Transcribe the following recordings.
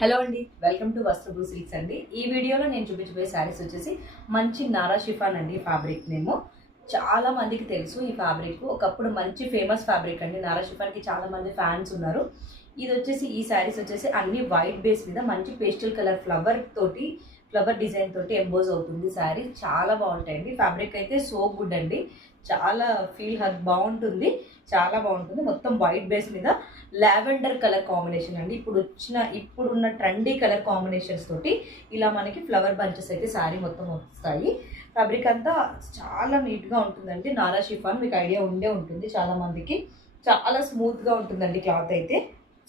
Hello అండి, welcome to వస్త్రభూ silks అండి. ఈ వీడియోలో నేను చూపించబోయే శారీస్ వచ్చేసి మంచి నారా షిఫాన్ అండి. ఫ్యాబ్రిక్ నేమో చాలా మందికి తెలుసు. ఈ ఫ్యాబ్రిక్ ఒకప్పుడు మంచి ఫేమస్ ఫ్యాబ్రిక్ అండి. నారా షిఫాన్కి చాలా మంది ఫ్యాన్స్ ఉన్నారు. ఇది వచ్చేసి ఈ శారీస్ వచ్చేసి అన్ని వైట్ బేస్ మీద మంచి పేస్టల్ కలర్ ఫ్లవర్ డిజైన్ తోటి ఎంబోజ్ అవుతుంది. శారీ చాలా బాగుంటాయండి. ఫ్యాబ్రిక్ అయితే సో గుడ్ అండి. చాలా బాగుంటుంది, చాలా బాగుంటుంది. మొత్తం వైట్ బేస్ మీద లావెండర్ కలర్ కాంబినేషన్ అండి. ఇప్పుడున్న ట్రెండీ కలర్ కాంబినేషన్స్ తోటి ఇలా మనకి ఫ్లవర్ బంచెస్ అయితే శారీ మొత్తం వస్తాయి. ఫ్యాబ్రిక్ అంతా చాలా నీట్గా ఉంటుందండి. నారా షిఫాన్ మీకు ఐడియా ఉండే ఉంటుంది చాలా మందికి. చాలా స్మూత్గా ఉంటుందండి. క్లాత్ అయితే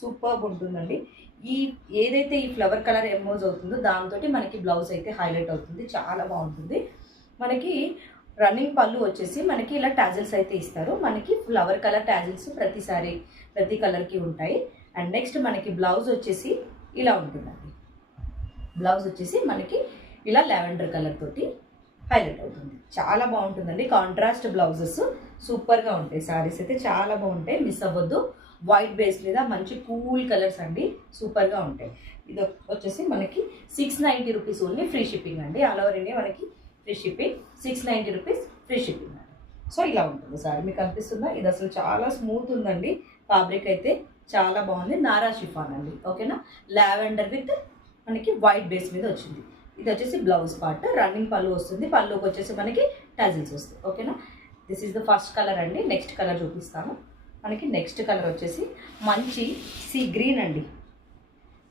సూపర్గా ఉంటుందండి. ఏదైతే ఈ ఫ్లవర్ కలర్ ఎమోజ్ అవుతుందో దాంతో మనకి బ్లౌజ్ అయితే హైలైట్ అవుతుంది. చాలా బాగుంటుంది. మనకి రన్నింగ్ పళ్ళు వచ్చేసి మనకి ఇలా టాజిల్స్ అయితే ఇస్తారు. మనకి ఫ్లవర్ కలర్ టాజిల్స్ ప్రతి కలర్కి ఉంటాయి. అండ్ నెక్స్ట్ మనకి బ్లౌజ్ వచ్చేసి ఇలా ఉంటుందండి. బ్లౌజ్ వచ్చేసి మనకి ఇలా లావెండర్ కలర్ తోటి హైలైట్ అవుతుంది. చాలా బాగుంటుందండి. కాంట్రాస్ట్ బ్లౌజెస్ సూపర్గా ఉంటాయి. శారీస్ అయితే చాలా బాగుంటాయి, మిస్ అవ్వద్దు. వైట్ బేస్ మీద మంచి కూల్ కలర్స్ అండి, సూపర్గా ఉంటాయి. ఇది వచ్చేసి మనకి 690 రూపీస్ ఓన్లీ, ఫ్రీ షిప్పింగ్ అండి. ఆల్ ఓవర్ ఇండియా మనకి free shipping. 690 rupees free shipping అండి. సో ఇలా ఉంటుంది సారీ. మీకు కనిపిస్తుందా? ఇది అసలు చాలా స్మూత్ ఉందండి. ఫ్యాబ్రిక్ అయితే చాలా బాగుంది. నారా షిఫాన్ అండి. ఓకేనా? లావెండర్ విత్ మనకి వైట్ బేస్ మీద వచ్చింది. ఇది వచ్చేసి బ్లౌజ్ పార్ట్. రన్నింగ్ పళ్ళు వస్తుంది. పళ్ళుకి వచ్చేసి మనకి టజిల్స్ వస్తాయి. ఓకేనా? This is the first colour అండి. నెక్స్ట్ కలర్ చూపిస్తాను. మనకి నెక్స్ట్ కలర్ వచ్చేసి మంచి సీ గ్రీన్ అండి.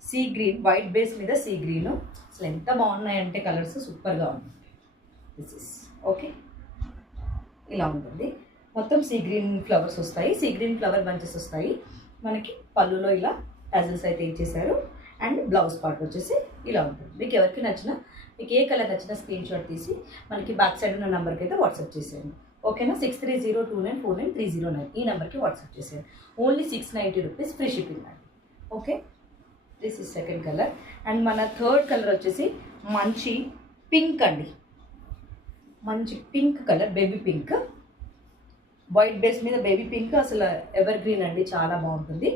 సీ గ్రీన్, వైట్ బేస్ మీద సీ గ్రీన్. అసలు ఎంత బాగున్నాయంటే కలర్స్ సూపర్గా ఉన్నాయి. దిస్ ఇస్ ఓకే, ఇలా ఉంటుంది. మొత్తం సీ గ్రీన్ ఫ్లవర్స్ వస్తాయి. సీ గ్రీన్ ఫ్లవర్ బంచెస్ వస్తాయి. మనకి పళ్ళులో ఇలా టజిల్స్ అయితే ఇచ్చేసారు. అండ్ బ్లౌజ్ పార్ట్ వచ్చేసి ఇలా ఉంటుంది. మీకు ఎవరికి నచ్చినా, మీకు ఏ కలర్ నచ్చినా స్క్రీన్ షాట్ తీసి మనకి బ్యాక్ సైడ్ ఉన్న నెంబర్కి అయితే వాట్సాప్ చేసేయండి. ఓకేనా? 6302949309 ఈ నెంబర్కి వాట్సాప్ చేసేయండి. ఓన్లీ 690 రూపీస్ ఫ్రీ షిప్పింగ్ అండి. Okay, this is second colour. And మన థర్డ్ కలర్ వచ్చేసి మంచి పింక్ అండి. మంచి pink colour, baby pink. White base మీద బేబీ పింక్ అసలు ఎవర్ గ్రీన్ అండి. చాలా బాగుంటుంది.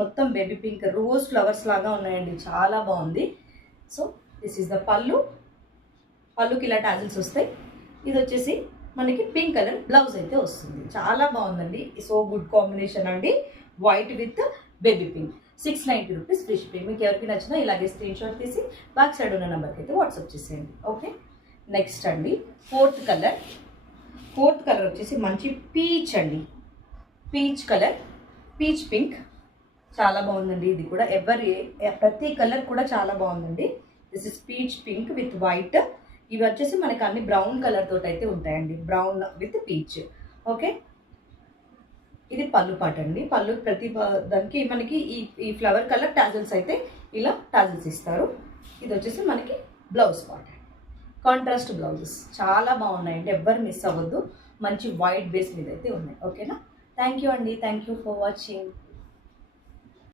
మొత్తం బేబీ పింక్, రోజ్ ఫ్లవర్స్ లాగా ఉన్నాయండి. చాలా బాగుంది. సో దిస్ ఈస్ ద పళ్ళుకి ఇలా టాజిల్స్ వస్తాయి. ఇది వచ్చేసి మనకి పింక్ కలర్ బ్లౌజ్ అయితే వస్తుంది. చాలా బాగుందండి. సో గుడ్ కాంబినేషన్ అండి. White with baby pink. 690 rupees free shipping. మీకు ఎవరికి నచ్చినా ఇలాగే స్క్రీన్ షాట్ తీసి బ్యాక్ సైడ్ ఉన్న నెంబర్కి అయితే వాట్సాప్ చేసేయండి. ఓకే, నెక్స్ట్ అండి ఫోర్త్ కలర్ వచ్చేసి మంచి పీచ్ అండి. Peach colour, peach pink. చాలా బాగుందండి. ఇది కూడా ప్రతి కలర్ కూడా చాలా బాగుందండి. This is peach pink with white. ఇవి వచ్చేసి మనకి అన్ని బ్రౌన్ కలర్ తోటి అయితే ఉంటాయండి. Brown with peach. ఓకే, ఇది పళ్ళు పాట అండి. పళ్ళు ప్రతి దానికి మనకి ఈ ఫ్లవర్ కలర్ టాజిల్స్ అయితే ఇలా టాజిల్స్ ఇస్తారు. ఇది వచ్చేసి మనకి బ్లౌజ్ పార్ట్. కాంట్రాస్ట్ బ్లౌజెస్ చాలా బాగున్నాయండి. ఎవ్వరు మిస్ అవ్వద్దు. మంచి వైట్ బేస్ మీద అయితే ఉన్నాయి. ఓకేనా? థ్యాంక్ యూ అండి. Thank you for watching.